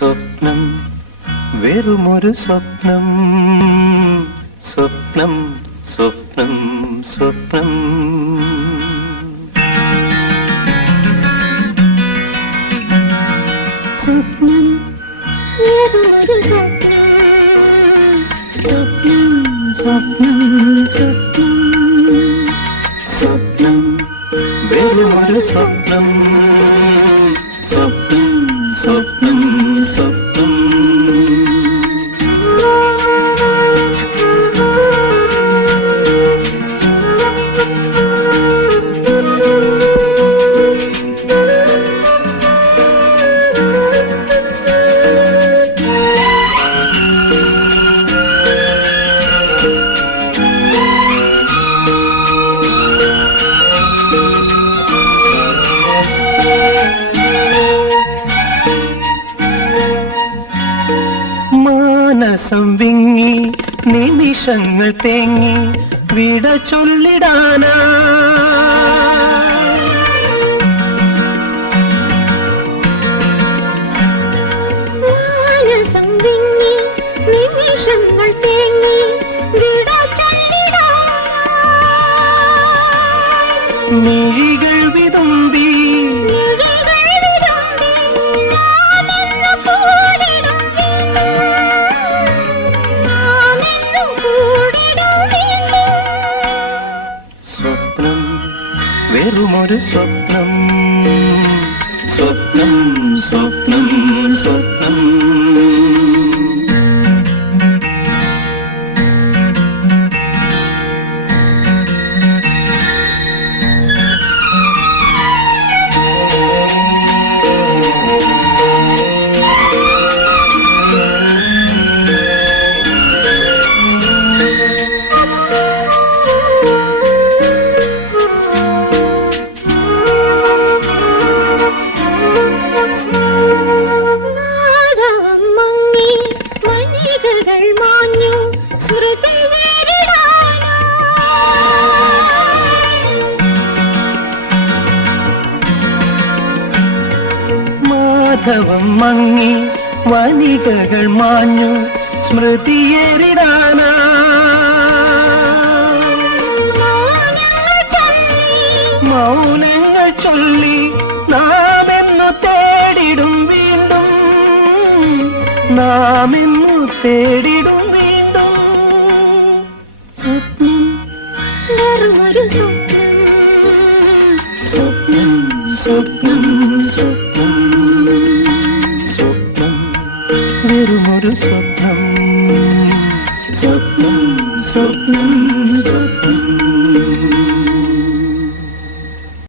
സ്വപ്നം വെറുമൊരു സ്വപ്നം. സ്വപ്നം സ്വപ്നം സ്വപ്നം. സ്വപ്നം വെറുമൊരു സ്വപ്നം? സ്വപ്നം സ്വപ്നം സ്വപ്നം. സ്വപ്നം വെറുമൊരു സ്വപ്നം സ്വപ്നം. സ്വപ്നം സ്വപ്നം മാനസം വിങ്ങി നിമിഷങ്ങൾ തേങ്ങി വിട ചൊല്ലിടാനാ നിമിഷങ്ങൾ തേങ്ങി വിട ചൊല്ലിടാനായി. മിഴികൾ വെറുമൊരു സ്വപ്നം. സ്വപ്നം സ്വപ്നം സ്വപ്നം. മനികകൾ സ്മൃതി മാധവം മങ്ങി വനികകൾ മാഞ്ഞു സ്മൃതിയേറിടാനാ മൗനങ്ങൾ ചൊല്ലി നാമെന്നു തേടിടും. നാമെന്നു തേടിടും വീണ്ടും. സ്വപ്നം വെറുമൊരു സ്വപ്നം. സ്വപ്നം സ്വപ്നം സ്വപ്നം. സ്വപ്നം വെറുമൊരു സ്വപ്നം. സ്വപ്നം